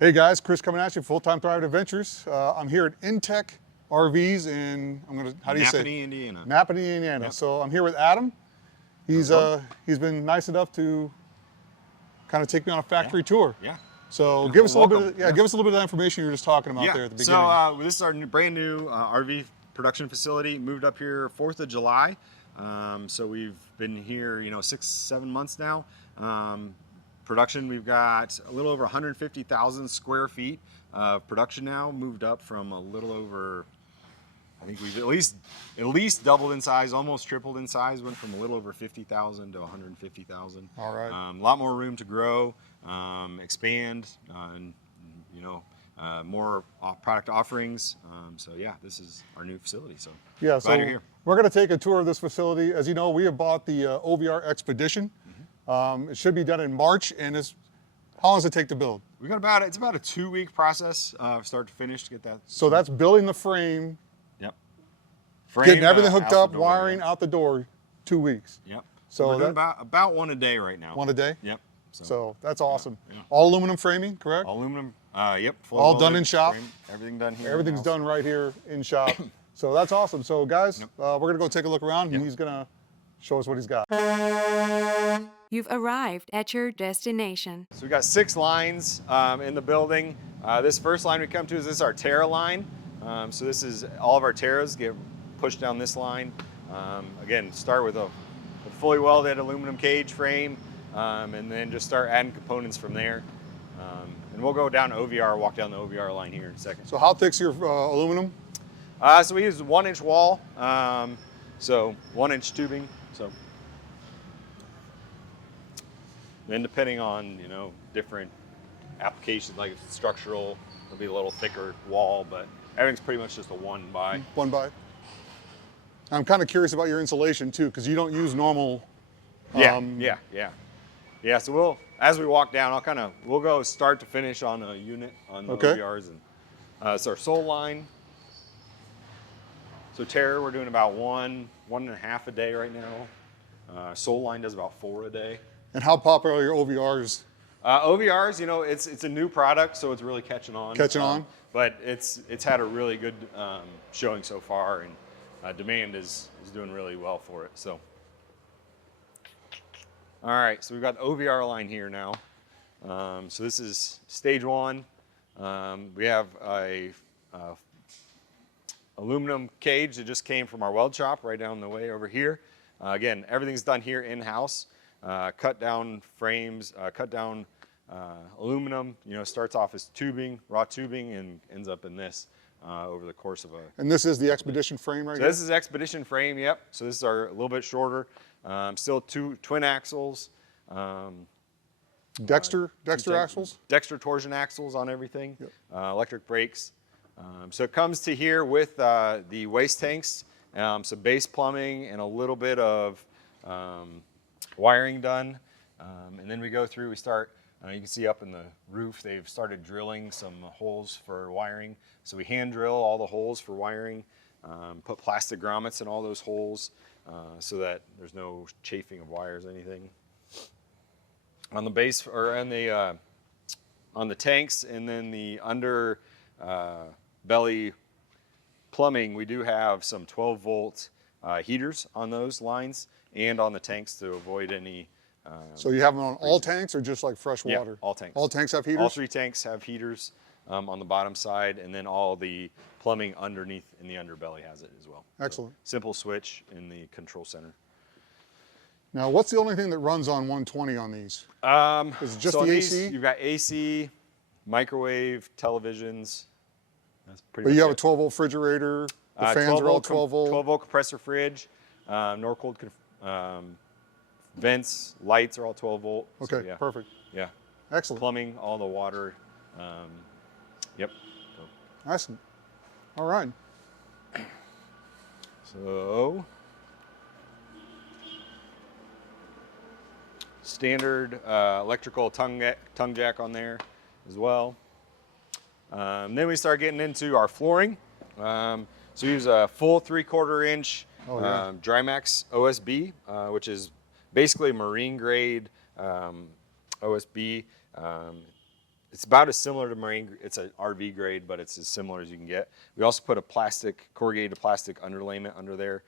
Hey guys, Chris coming at you, Full-Time Thrive Adventures. I'm here at inTech RVs in, how do you say? Nappanee, Indiana. Nappanee, Indiana. Yep. So I'm here with Adam. He's been nice enough to kind of take me on a factory tour. Yeah. So give us a little welcome. bit, give us a little bit of that information you were just talking about there at the beginning. So this is our brand new RV production facility. Moved up here 4th of July. So we've been here, 6-7 months now. Production, we've got a little over 150,000 square feet of production now. Moved up from a little over, I think we've at least doubled in size, almost tripled in size. Went from a little over 50,000 to 150,000. All right. A lot more room to grow, expand, and more product offerings. So yeah, this is our new facility. So yeah, glad you're here. We're going to take a tour of this facility. As you know, we have bought the OVR Expedition. It should be done in March, and how long does it take to build? We got it's about a 2-week process, start to finish, to get that. So that's building the frame, Yep. getting everything hooked up, door, wiring out the door, 2 weeks. Yep. So we're doing about one a day right now. One a day? Yep. So that's awesome. Yeah. All aluminum framing, correct? All aluminum. Yep. All done in shop. Frame, everything done here. Everything's done right here in shop. So that's awesome. So guys, we're gonna go take a look around, and he's gonna show us what he's got. You've arrived at your destination. So we got 6 lines in the building. This first line we come to is our Terra line. So this is all of our Terras get pushed down this line. Again, start with a fully welded aluminum cage frame, and then just start adding components from there. And we'll go down to OVR, walk down the OVR line here in a second. So how thick's your aluminum? So we use 1-inch wall, so 1-inch tubing. So then depending on different applications, like if it's structural, it'll be a little thicker wall, but everything's pretty much just a 1x. 1x. I'm kind of curious about your insulation too, because you don't use normal. Yeah. So as we walk down, we'll go start to finish on a unit on the OVRs, and it's our sole line. So Terra, we're doing about 1.5 a day right now. Sole line does about 4 a day. And how popular are your OVRs? OVRs, it's a new product, so it's really catching on. But it's had a really good showing so far, and demand is doing really well for it. So, all right, so we've got the OVR line here now. So this is stage 1. We have a aluminum cage that just came from our weld shop right down the way over here. Again, everything's done here in-house. Cut down frames, cut down aluminum, starts off as tubing, raw tubing, and ends up in this over the course of a... And this is the Expedition frame right here? This is Expedition frame, yep. So this is a little bit shorter. Still 2 twin axles. Dexter axles? Dexter torsion axles on everything. Yep. Electric brakes. So it comes to here with the waste tanks, some base plumbing, and a little bit of wiring done. And then we go through, we start, you can see up in the roof, they've started drilling some holes for wiring. So we hand drill all the holes for wiring, put plastic grommets in all those holes so that there's no chafing of wires or anything. On the base, or on the tanks, and then the under belly plumbing, we do have some 12-volt heaters on those lines and on the tanks to avoid any... so you have them on all tanks or just like fresh water? Yeah, all tanks. All tanks have heaters? All 3 tanks have heaters on the bottom side, and then all the plumbing underneath in the underbelly has it as well. Excellent. So, simple switch in the control center. Now, what's the only thing that runs on 120 on these? Is it just so the AC? AC? You've got AC, microwave, televisions. That's pretty But much you have it. a 12-volt refrigerator, the fans are all 12-volt. 12-volt compressor fridge, Norcold vents, lights are all 12-volt. Okay, so, yeah. perfect. Yeah. Excellent. Plumbing, all the water. Yep. Excellent. All right. So, standard electrical tongue jack on there as well. Then we start getting into our flooring. So we use a full 3/4 inch Drymax OSB, which is basically marine grade OSB. it's about as similar to marine. It's an RV grade, but it's as similar as you can get. We also put a plastic, corrugated plastic underlayment under there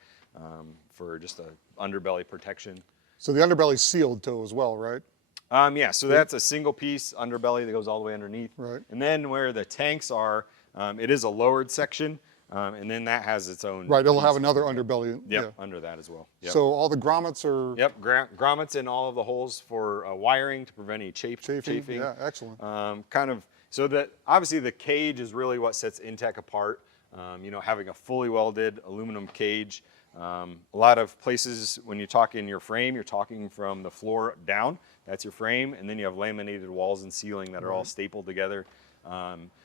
for just a underbelly protection. So the underbelly's sealed too as well, right? Yeah, so that's a single piece underbelly that goes all the way underneath. Right. And then where the tanks are, it is a lowered section, and then that has its own. Right, it'll have piece. another underbelly. Yep, Yeah. under that as well. Yep. So all the grommets are Yep, grommets in all of the holes for wiring to prevent any chafing. Yeah, excellent. Kind of, so that obviously the cage is really what sets inTech apart. You know, having a fully welded aluminum cage. A lot of places when you talk in your frame, you're talking from the floor down. That's your frame, and then you have laminated walls and ceiling that are all stapled together.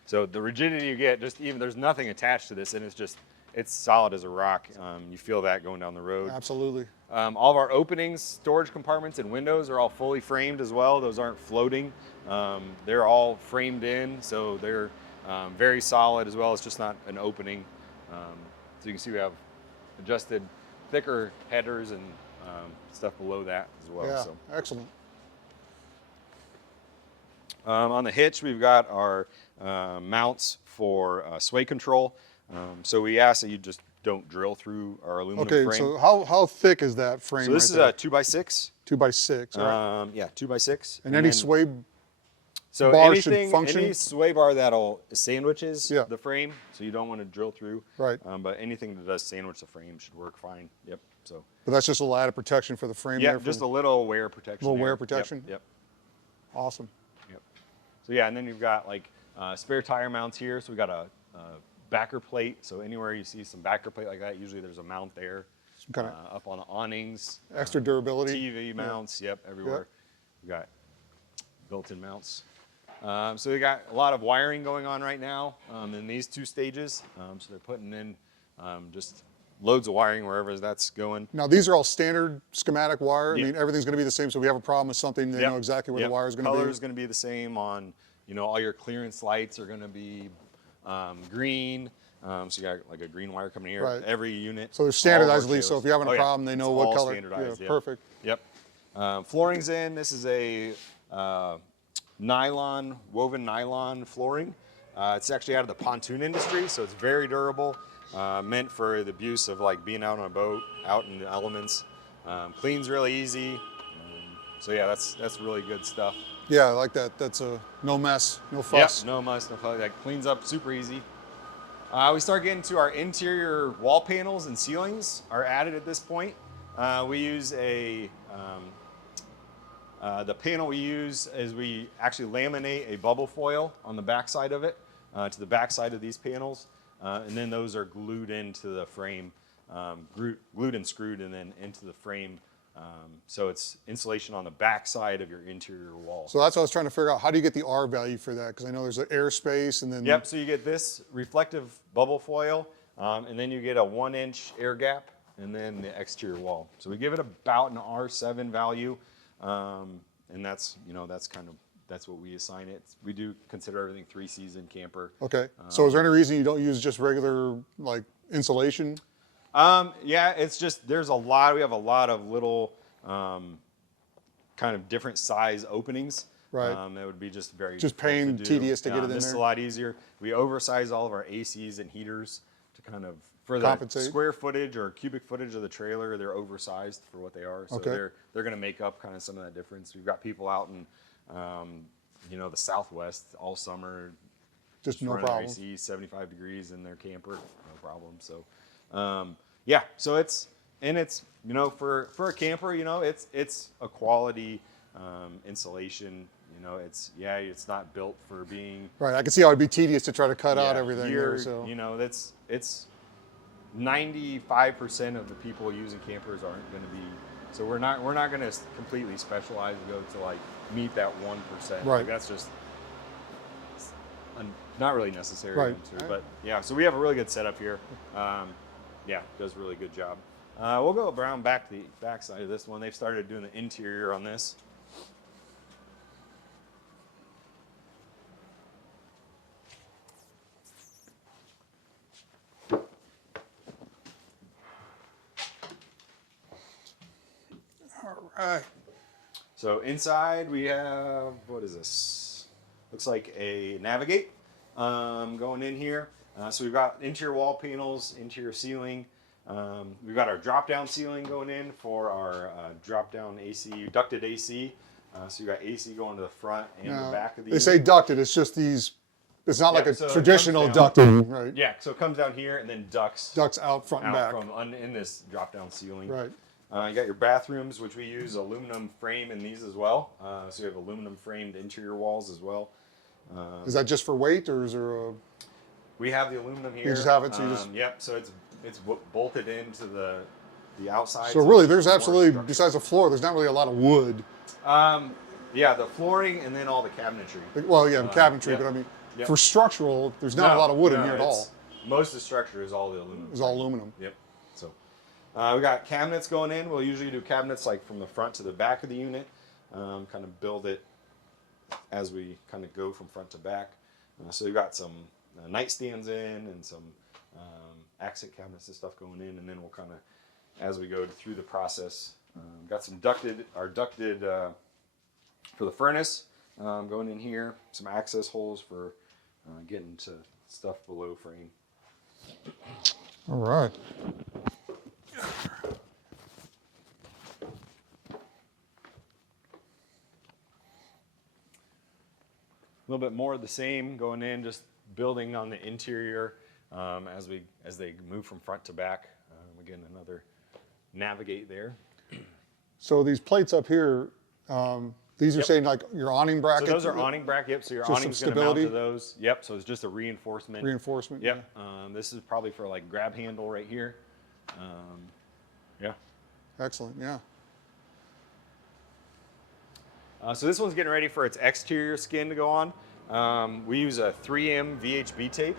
So the rigidity you get, just even there's nothing attached to this, and it's solid as a rock. You feel that going down the road. Absolutely. All of our openings, storage compartments, and windows are all fully framed as well. Those aren't floating. They're all framed in, so they're very solid as well. It's just not an opening. So you can see we have adjusted thicker headers and stuff below that as well. Yeah, So. excellent. On the hitch, we've got our mounts for sway control. So we ask that you just don't drill through our aluminum Okay, frame. so how thick is that frame? So this right is a 2x6. 2x6. Right? Yeah, 2x6. And any then- sway. So bar should anything, function? any sway bar that'll sandwiches Yeah. the frame, so you don't want to drill through. Right. But anything that does sandwich the frame should work fine. Yep. So. But that's just a little added protection for the frame. Yeah, there just from- a little wear protection. Little there. wear Yep, protection? Yep. Awesome. Yep. So yeah, and then you've got like spare tire mounts here. So we got a backer plate. So anywhere you see some backer plate like that, usually there's a mount there. Some kind Up on the awnings. Extra durability. TV mounts. Yep, everywhere. We got built-in mounts. So we got a lot of wiring going on right now in these two stages. So they're putting in just loads of wiring wherever that's going. Now these are all standard schematic wire. Yep. I mean, everything's going to be the same. So if we have a problem with something, they know exactly where the wire is going to be. Color is going to be the same on, you know, all your clearance lights are going to be green. So you got like a green wire coming here. Right. Every unit. So they're all of our standardized leads. So trailers. if you're having a Oh, yeah. problem, they know It's what all color. standardized, Yeah, yep. perfect. Yep. Flooring's in. This is a woven nylon flooring. It's actually out of the pontoon industry, so it's very durable. Meant for the abuse of like being out on a boat, out in the elements. Cleans really easy. So yeah, that's really good stuff. Yeah, I like that. That's a no mess, no fuss. Yep, no muss, no fuss. That cleans up super easy. We start getting to our interior wall panels and ceilings are added at this point. We use the panel we use is we actually laminate a bubble foil on the backside of it, to the backside of these panels, and then those are glued into the frame, glued and screwed and then into the frame. So it's insulation on the backside of your interior wall. So that's what I was trying to figure out. How do you get the R value for that? Because I know there's an airspace and then. Yep, so you get this reflective bubble foil, and then you get a 1-inch air gap, and then the exterior wall. So we give it about an R7 value, and that's, you know, that's what we assign it. We do consider everything 3-season camper. Okay. So is there any reason you don't use just regular like insulation? Yeah, it's just, we have a lot of little kind of different size openings. Right. That would be just very Just difficult pain, to do. tedious to get it in This is there. a lot easier. We oversize all of our ACs and heaters to kind of, for the Compensate. square footage or cubic footage of the trailer, they're oversized for what they are. So Okay. they're going to make up kind of some of that difference. We've got people out in, you know, the Southwest all summer. Just no running their problem. AC 75 degrees in their camper, no problem. So, yeah, so it's, you know, for a camper, you know, it's a quality insulation. You know, it's not built for being. Right. I can see how it'd be tedious to try to cut out Yeah, everything there. So. You know, it's 95% of the people using campers aren't going to be. So we're not going to completely specialize and go to like meet that 1%. Right. Like that's just not really necessary. Right. But yeah, so we have a really good setup here. Yeah, does a really good job. We'll go around back the back side of this one. They've started doing the interior on this. All right. So inside we have, what is this? looks like a navigate going in here. So we've got interior wall panels, interior ceiling. We've got our drop-down ceiling going in for our drop-down AC, ducted AC. So you got AC going to the front and the back of the They say ducted, it's just these, it's not like a so it traditional comes down. ducting, right? Yeah, so it comes down here and then ducts Ducts out front and back. from in this drop-down ceiling. Right. You got your bathrooms, which we use aluminum frame in these as well. So you have aluminum framed interior walls as well. Is that just for weight, or is there a... We have the aluminum here. You just have it, so you just... Yep, so it's bolted into the outside. So really, there's it's more absolutely, structured. besides the floor, there's not really a lot of wood. Yeah, the flooring and then all the cabinetry. Well, yeah, cabinetry, yep. but I mean, Yep. for structural, there's not a lot of wood in here at all. it's- Most of the structure is all the aluminum. It's all aluminum. Yep. So we got cabinets going in. We'll usually do cabinets like from the front to the back of the unit, kind of build it as we kind of go from front to back. So we've got some nightstands in and some accent cabinets and stuff going in, and then we'll kind of, as we go through the process, got some ducted for the furnace going in here, some access holes for getting to stuff below frame. All right. A little bit more of the same going in, just building on the interior as they move from front to back. Again, another navigate there. So these plates up here, these are Yep. saying like your awning bracket? So those are awning bracket. Yep. So your Just some awning's going to mount to stability? those. Yep. So it's just a reinforcement. Reinforcement? Yep. This is probably for like grab handle right here. Yeah. Excellent, yeah. So this one's getting ready for its exterior skin to go on. We use a 3M VHB tape.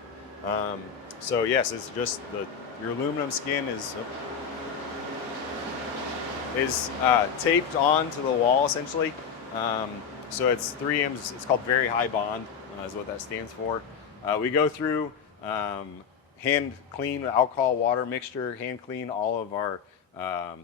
So yes, it's just your aluminum skin is taped onto the wall essentially. So it's 3M's, it's called very high bond is what that stands for. We go through hand clean alcohol water mixture, hand clean all of our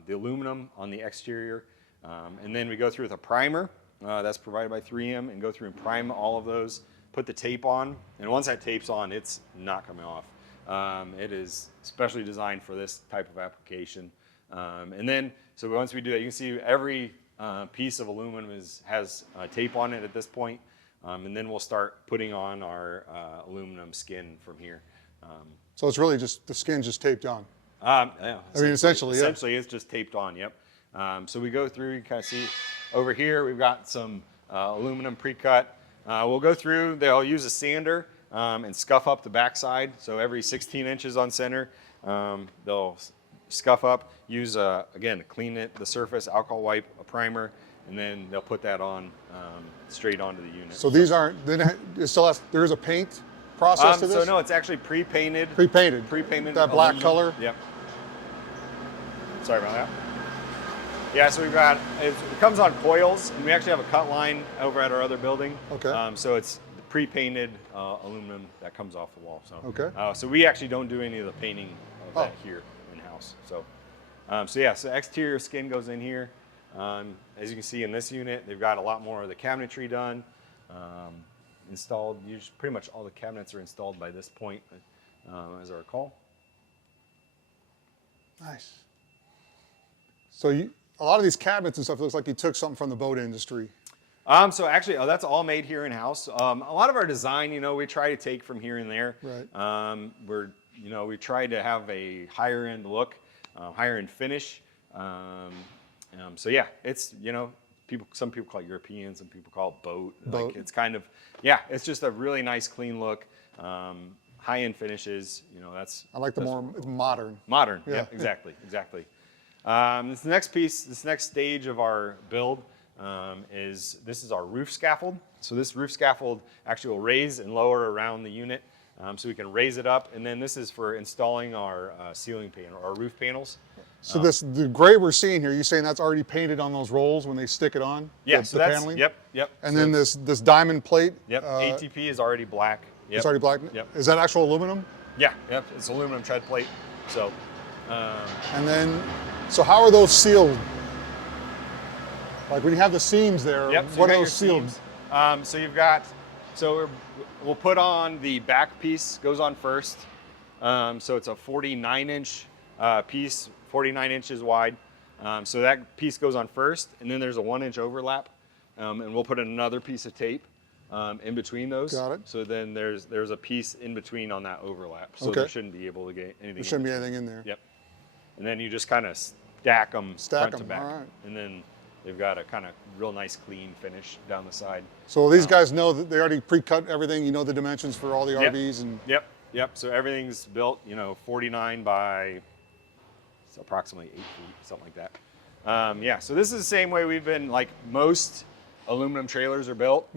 the aluminum on the exterior. And then we go through with a primer that's provided by 3M and go through and prime all of those, put the tape on, and once that tape's on, it's not coming off. It is specially designed for this type of application. And then, so once we do that, you can see every piece of aluminum has tape on it at this point. And then we'll start putting on our aluminum skin from here. So it's really just, the skin's just taped on. Yeah, I mean, essentially, yeah. Essentially, it's just taped on, yep. So we go through, you kind of see over here, we've got some aluminum pre-cut. We'll go through, they'll use a sander and scuff up the backside. So every 16 inches on center, they'll scuff up, use, again, to clean it, the surface, alcohol wipe, a primer, and then they'll put that on straight onto the unit. So these aren't, it still has, there is a paint process to this? So no, it's actually pre-painted. Pre-painted? Pre-painted. That black aluminum. color? Yep. Sorry about that. Yeah, so we've got, it comes on coils, and we actually have a cut line over at our other building. Okay. So it's pre-painted aluminum that comes off the wall. So, Okay. So we actually don't do any of the painting of that here in-house. So, so exterior skin goes in here. As you can see in this unit, they've got a lot more of the cabinetry done, installed. Usually, pretty much all the cabinets are installed by this point, as I recall. Nice. So a lot of these cabinets and stuff looks like you took something from the boat industry. So actually, that's all made here in-house. A lot of our design, we try to take from here and there. Right. We try to have a higher end look, higher end finish. So yeah, it's, some people call it European, some people call it boat. Like it's kind of, it's just a really nice, clean look. High-end finishes, that's. I like the more modern. Modern, Yeah. Yeah, exactly. This next piece, this next stage of our build this is our roof scaffold. So this roof scaffold actually will raise and lower around the unit, so we can raise it up. And then this is for installing our ceiling panel, our roof panels. So the gray we're seeing here, you saying that's already painted on those rolls when they stick it on? Yeah, the paneling? Yep. And So then this diamond plate? Yep, ATP is already black. Yep. It's already black? Yep. Is that actual aluminum? Yeah, yep, it's aluminum tread plate. So. And then, so how are those sealed? Like when you have the seams there, Yep, so what you are got those your sealed? seams. So you've got So we'll put on the back piece, goes on first. So it's a 49-inch piece, 49 inches wide. So that piece goes on first, and then there's a 1-inch overlap, and we'll put another piece of tape in between those. Got it. So then there's a piece in between on that overlap. So Okay. there shouldn't be able to get anything. There shouldn't be anything in there. Yep. And then you just kind of stack them front to 'em, back, all right. and then they've got a kind of real nice clean finish down the side. So these guys know that they already pre-cut everything. You know the dimensions for all the Yep. RVs and Yep. So everything's built, 49 by approximately 8 feet, something like that. Yeah. So this is the same way we've been, like most aluminum trailers are built.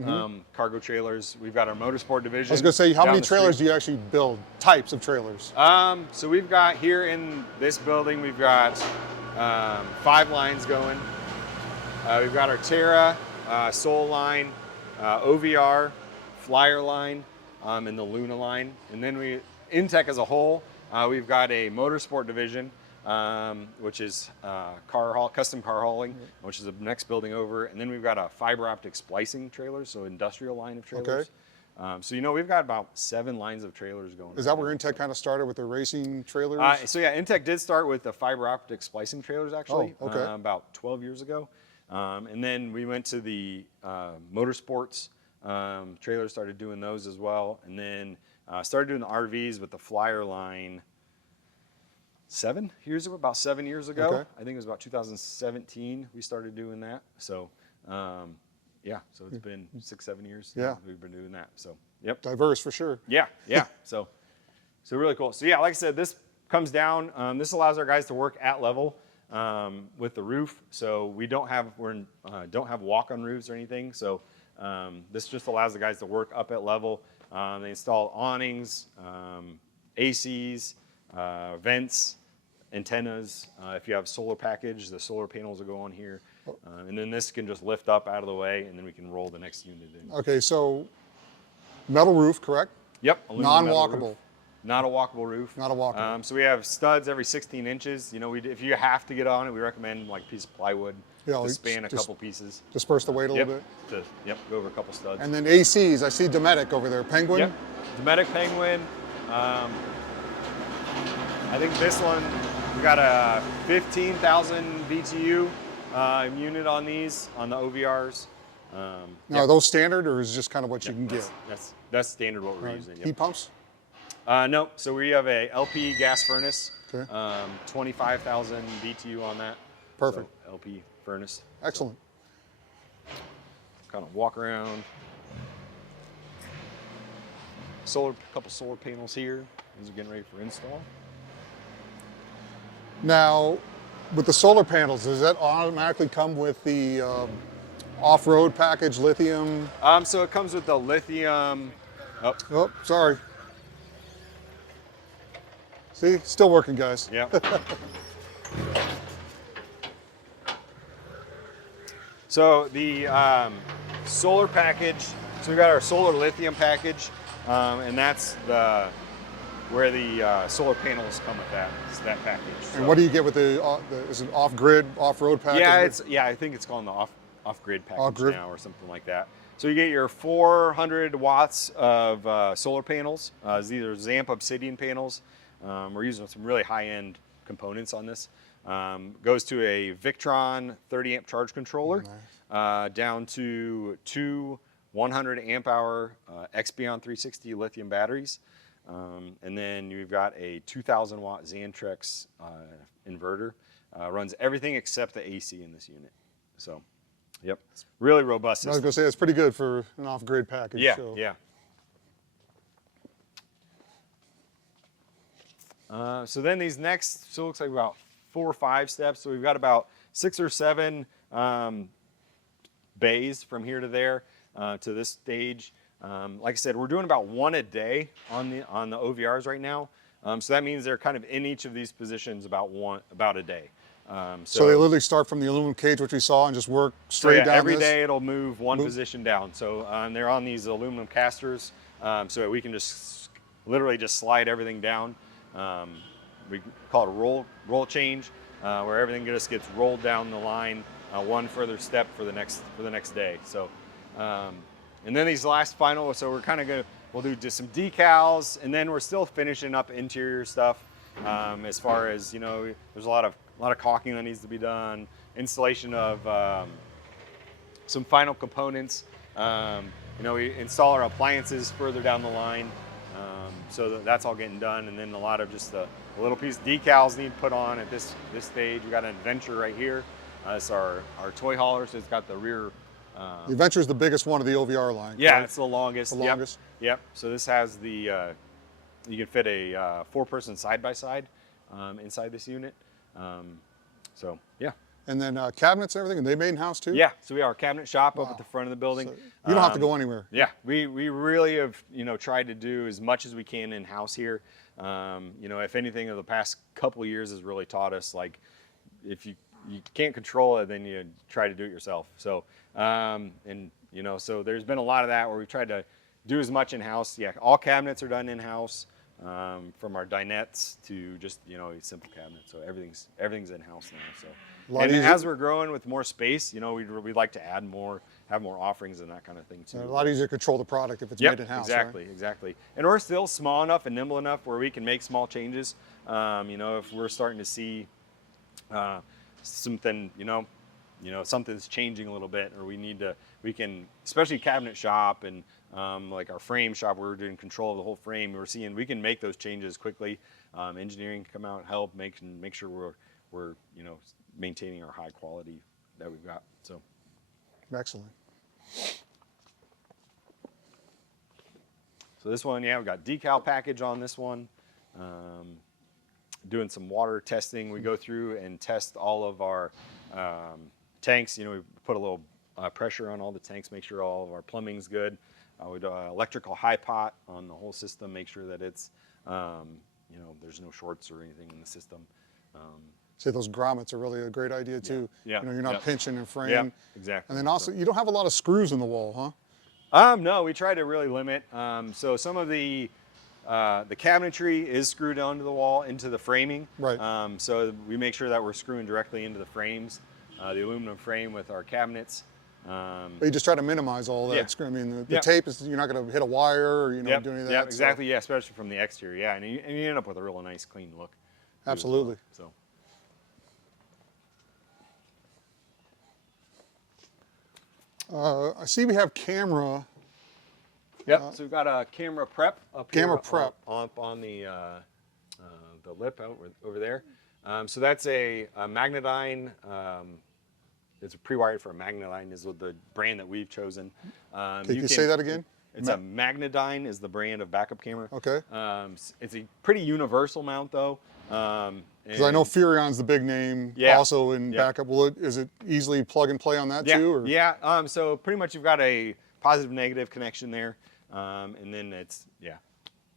Cargo trailers. We've got our motorsport division. I was gonna say, how down many the trailers street. do you actually build? Types of trailers? So we've got here in this building, we've got 5 lines going. We've got our Terra, Soul line, OVR, Flyer line, and the Luna line. And then inTech as a whole, we've got a motorsport division, which is custom car hauling, which is the next building over. And then we've got a fiber optic splicing trailer, so industrial line of trailers. Okay. So we've got about 7 lines of trailers going. Is that where inTech kind of started with the racing trailers? So yeah, inTech did start with the fiber optic splicing trailers actually, Oh, okay. about 12 years ago. And then we went to the motorsports trailers, started doing those as well. And then started doing the RVs with the Flyer line 7 years ago, about 7 years ago. Okay. I think it was about 2017 we started doing that. So yeah, so it's been 6-7 years Yeah. we've been doing that. So yep. Diverse for sure. Yeah. So really cool. So yeah, like I said, this comes down. This allows our guys to work at level with the roof. So we don't have walk-on roofs or anything. So this just allows the guys to work up at level. They install awnings, ACs, vents, antennas. If you have solar package, the solar panels will go on here. And then this can just lift up out of the way, and then we can roll the next unit in. Okay, so metal roof, correct? Yep. aluminum metal Non-walkable. roof. Not a walkable roof. Not a walkable. So we have studs every 16 inches. If you have to get on it, we recommend like a piece of plywood Yeah, to like span a just couple pieces. Disperse the weight a Yep. little bit. Go over a couple studs. And then ACs, I see Dometic over there. Penguin? Yep. Dometic Penguin. I think this one, we got a 15,000 BTU unit on these, on the OVRs. Now, are those standard or is it just kind of what you can get? That's standard what we're using. Yep. Heat pumps? No, so we have a LP gas furnace, Okay. 25,000 BTU on that. Perfect. So LP furnace. Excellent. Kind of walk around. Couple solar panels here. These are getting ready for install. Now, with the solar panels, does that automatically come with the off-road package, lithium? So it comes with the lithium. Oh, sorry. See, still working, guys. Yeah. So the solar package. So we got our solar lithium package, and that's where the solar panels come with that. It's that package. And what do you get with the is it off-grid, off-road package? Yeah, I think it's called the off-grid package Off-grid. now or something like that. So you get your 400 watts of solar panels. These are Zamp Obsidian panels. We're using some really high-end components on this. Goes to a Victron 30 amp charge controller, down to 2 100 amp hour Expion 360 lithium batteries. And then you've got a 2,000 watt Xantrex inverter. Runs everything except the AC in this unit. So, yep, really robust I was system. going to say, it's pretty good for an off-grid package. Yeah, so. yeah. So then these next, so it looks like about 4 or 5 steps. So we've got about 6 or 7 bays from here to there to this stage. Like I said, we're doing about 1 a day on the OVRs right now. So that means they're kind of in each of these positions about a day. So they literally start from the aluminum cage, which we saw, and just work straight down every this? day it'll move one position down. So they're on these aluminum casters, so that we can just literally just slide everything down. We call it a roll change, where everything just gets rolled down the line, one further step for the next day. So And then these last final, so we're kind of gonna, we'll do just some decals, and then we're still finishing up interior stuff. As far as, you know, there's a lot of caulking that needs to be done, installation of some final components. You know, we install our appliances further down the line, so that's all getting done, and then a lot of just a little piece of decals need put on at this stage. We got an Adventure right here. It's our toy hauler, so it's got the rear. The Adventure is the biggest one of the OVR line. Yeah, correct? it's the longest. The longest. Yep. So this has the, you can fit a 4-person side-by-side inside this unit. So yeah. And then cabinets and everything, and they made in-house too? Yeah, so we are a cabinet shop up Wow. at the front of the building. So you don't have to go anywhere. Yeah, we really have, you know, tried to do as much as we can in-house here. You know, if anything, of the past couple of years has really taught us, like, if you can't control it, then you try to do it yourself. So, and, you know, so there's been a lot of that where we've tried to do as much in-house. Yeah, all cabinets are done in-house, from our dinettes to just, you know, simple cabinets. So everything's in-house now, so. And as we're growing with more space, you know, we'd like to add more, have more offerings and that kind of thing too. A lot easier to control the product if it's made in-house. Exactly, right? exactly. And we're still small enough and nimble enough where we can make small changes. You know, if we're starting to see something, you know, something's changing a little bit, or we can, especially cabinet shop and like our frame shop, where we're doing control of the whole frame. We're seeing we can make those changes quickly. Engineering can come out and help make sure we're you know, maintaining our high quality that we've got. So Excellent. So this one, yeah, we got decal package on this one. Doing some water testing. We go through and test all of our tanks. You know, we put a little pressure on all the tanks, make sure all of our plumbing's good. We do electrical high pot on the whole system, make sure that it's, you know, there's no shorts or anything in the system. Say those grommets are really a great idea too. Yeah. You know, you're not pinching and frame. Yeah, exactly. And then also, you don't have a lot of screws in the wall, huh? No, we try to really limit. So some of the cabinetry is screwed onto the wall into the framing. Right. So we make sure that we're screwing directly into the frames, the aluminum frame with our cabinets. But you just try to minimize all that. Yeah. I mean, the tape is, you're not going to hit a wire or, you know, do any of that. Yeah, exactly. Yeah, especially from the exterior. Yeah, and you end up with a real nice, clean look. Absolutely. So. I see we have camera. Yep. So we've got a camera prep up here. Camera prep. On the lip over there. So that's a Magnedyne. It's pre-wired for a Magnedyne is the brand that we've chosen. Can you say that again? It's a Magnedyne is the brand of backup camera. Okay. It's a pretty universal mount though. Because I know Furion's the big name also in backup. Is it easily plug and play on that too? Or? Yeah. So pretty much you've got a positive negative connection there. And then it's,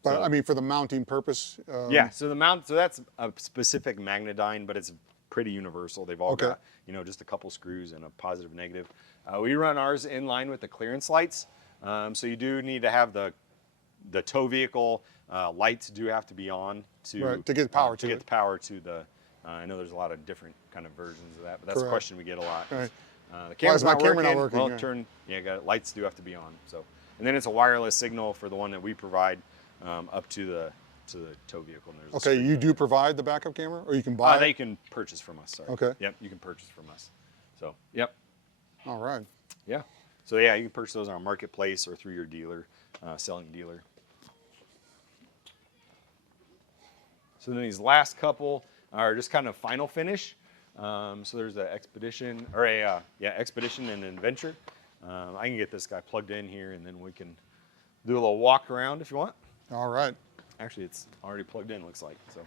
But so, I mean, for the mounting purpose. Yeah, so the mount, so that's a specific Magnedyne, but it's pretty universal. They've all got, you know, just a couple screws and a positive negative. We run ours in line with the clearance lights. So you do need to have the tow vehicle lights do have to be on to get power to get the power to the. I know there's a lot of different kind of versions of that, but that's a question we get a lot. Right. The camera's Why is my camera not working? Well, lights do have to be on. So, and then it's a wireless signal for the one that we provide up to the tow vehicle. And there's Okay, you do provide the backup camera, or you can buy it? They can purchase from us. Sorry. Okay. Yep, you can purchase from us. So, yep. All right. Yeah. So yeah, you can purchase those on our marketplace or through your dealer, selling dealer. So then these last couple are just kind of final finish. So there's an Expedition or Expedition and Adventure. I can get this guy plugged in here, and then we can do a little walk around if you want. All right. Actually, it's already plugged in, looks like. So.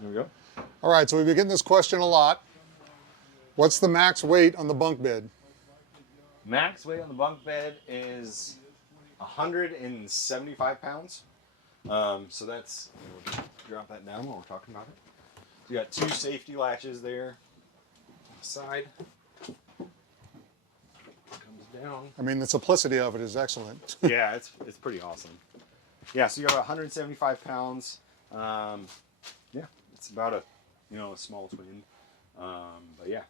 There we go. All right, so we've been getting this question a lot. What's the max weight on the bunk bed? Max weight on the bunk bed is 175 pounds. So that's, we'll just drop that down while we're talking about it. You got 2 safety latches there on the side. Comes down. I mean, the simplicity of it is excellent. Yeah, it's pretty awesome. Yeah, so you got 175 pounds. Yeah, it's about a small twin. But yeah,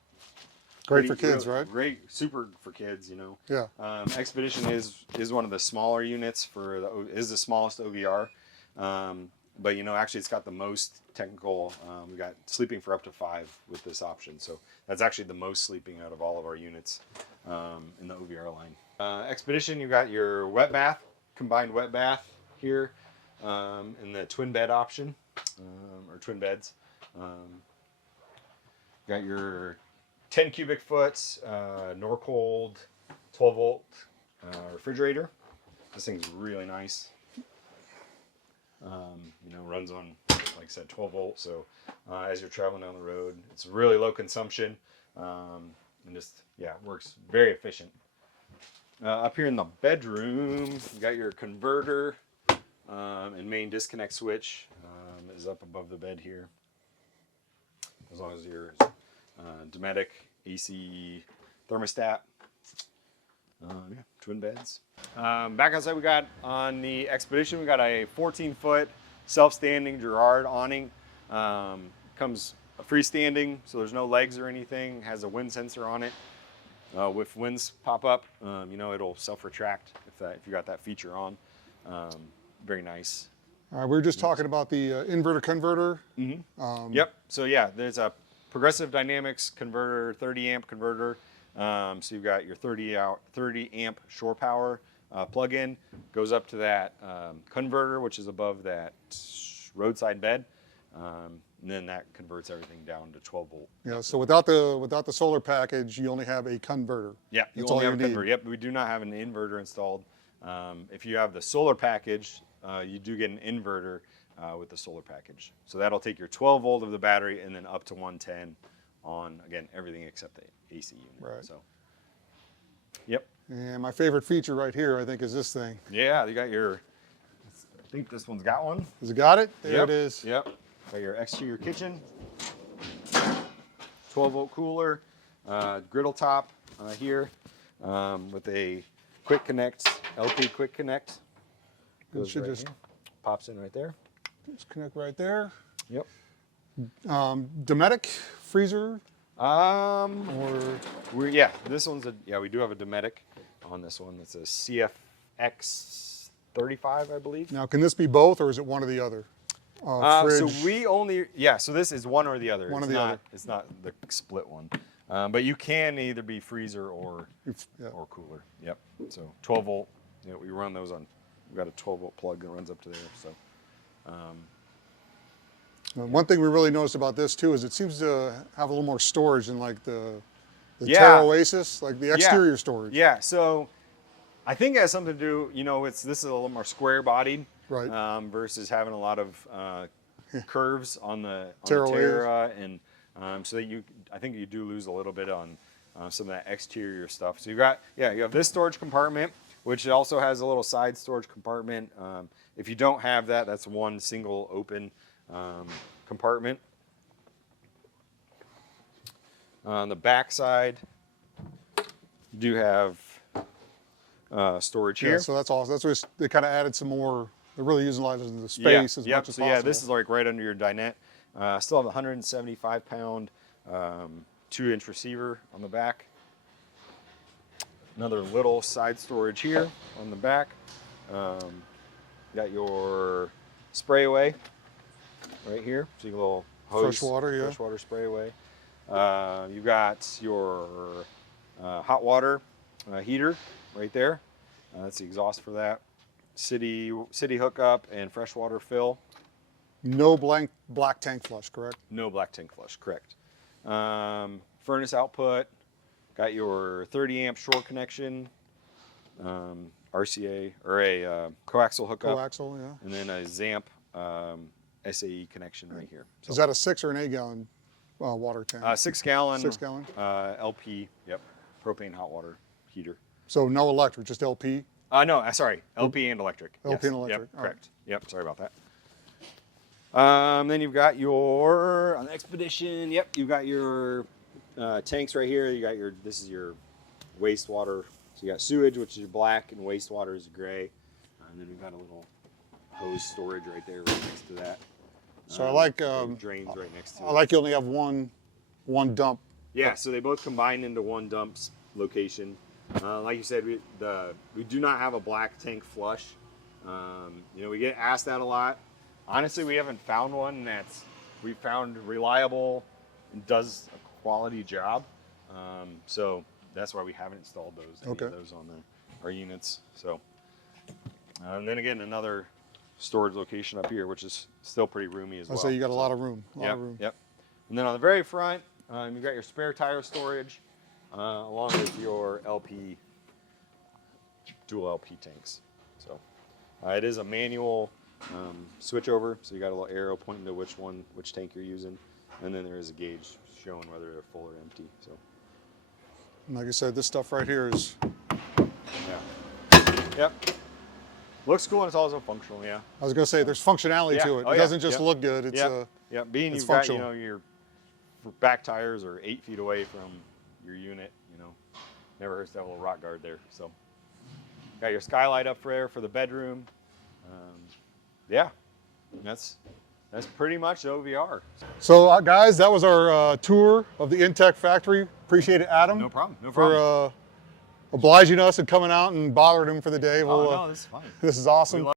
Great for kids, really, right? Great, super for kids. Yeah. Expedition is one of the smaller units is the smallest OVR. But actually it's got the most technical. We got sleeping for up to 5 with this option, so that's actually the most sleeping out of all of our units in the OVR line. Expedition, you got your wet bath, combined wet bath here, in the twin bed option, or twin beds. Got your 10 cubic foot Norcold 12 volt refrigerator. This thing's really nice. Runs on, like I said, 12 volts. So as you're traveling down the road, it's really low consumption, and just works very efficient. Up here in the bedroom, you got your converter and main disconnect switch is up above the bed here. As long as your Dometic AC thermostat. Twin beds. Back outside, we got on the Expedition, we got a 14-foot self-standing Girard awning. Comes freestanding, so there's no legs or anything. Has a wind sensor on it. If winds pop up, it'll self-retract if you got that feature on. Very nice. We were just talking about the inverter converter. Yep. So yeah, there's a Progressive Dynamics converter, 30 amp converter. So you've got your 30 amp shore power plug-in, goes up to that converter, which is above that roadside bed, and then that converts everything down to 12 volt. Yeah. So without the solar package, you only have a converter. Yeah, you That's only all have a you converter. need. Yep, we do not have an inverter installed. If you have the solar package, you do get an inverter with the solar package. So that'll take your 12 volt of the battery and then up to 110 on, again, everything except the AC unit. Right. So, yep. And my favorite feature right here, I think, is this thing. Yeah, you got your, I think this one's got one. Has it got it? There Yep. it is. Yep. Got your exterior kitchen, 12 volt cooler, griddle top here with a quick connect, LP quick connect. It should just pops in right there. connect right there. Yep. Dometic freezer. Or This one's we do have a Dometic on this one. It's a CFX 35, I believe. now, can this be both, or is it one or the other? So Fridge. we only, so this is one or the other. One or It's the not, other. It's not the split one. But you can either be freezer or Yeah. cooler. Yep. So 12 volt. We run those on. We've got a 12 volt plug that runs up to there. So. One thing we really noticed about this too is it seems to have a little more storage than like the Yeah. Terra Oasis, like the exterior storage. Yeah. So I think it has something to do. This is a little more square bodied. Right. Versus having a lot of curves on the Terra Terra, and so that I think you do lose a little bit on some of that exterior stuff. So you have this storage compartment, which also has a little side storage compartment. If you don't have that, that's one single open compartment. On the back side, you do have storage here. Yeah, so that's awesome. That's what they kind of added some more. They're really utilizing the space as much as so possible. yeah, this is like right under your dinette. Still have a 175 pound 2-inch receiver on the back. Another little side storage here on the back. Got your spray away right here. So you got a little hose, Freshwater, yeah. freshwater spray away. You got your hot water heater right there. That's the exhaust for that. City hookup and freshwater fill. No black tank flush, correct? No black tank flush, correct. Furnace output. Got your 30 amp shore connection. RCA or a coaxial hookup. Coaxial, yeah. And then a ZAMP SAE connection right here. So, Is that a 6 or an 8 gallon water tank? 6 gallon. 6 gallon. LP. Yep. Propane hot water heater. So no electric, just LP. No, sorry. LP and electric. LP Yes. and electric. Yep, All right. correct. Yep. Sorry about that. Then you've got your, on the Expedition, yep, you've got your tanks right here. This is your wastewater. So you got sewage, which is black, and wastewater is gray. And then we've got a little hose storage right there, right next to that. So I like drains right next to it. I like you only have one dump. Yeah, so they both combine into one dump location. Like you said, we do not have a black tank flush. You know, we get asked that a lot. Honestly, we haven't found one we found reliable and does a quality job. So that's why we haven't installed any of those on our units. So, and then again, another storage location up here, which is still pretty roomy as well. So you got a lot of room. Yep. And then on the very front, you've got your spare tire storage, along with your dual LP tanks. So it is a manual switch over, so you got a little arrow pointing to which tank you're using, and then there is a gauge showing whether they're full or empty. So, And like I said, this stuff right here is. Yep. Looks cool and it's also functional. Yeah. I was gonna say there's functionality to it. It doesn't just look good. It's Being it's you've got, functional. your back tires are 8 feet away from your unit. Never hurts to have a little rock guard there. So, got your skylight up there for the bedroom. That's pretty much OVR. So guys, that was our tour of the inTech factory. Appreciate it, Adam. No problem. For obliging us and coming out and bothering him for the day. No, this is fine. This is awesome.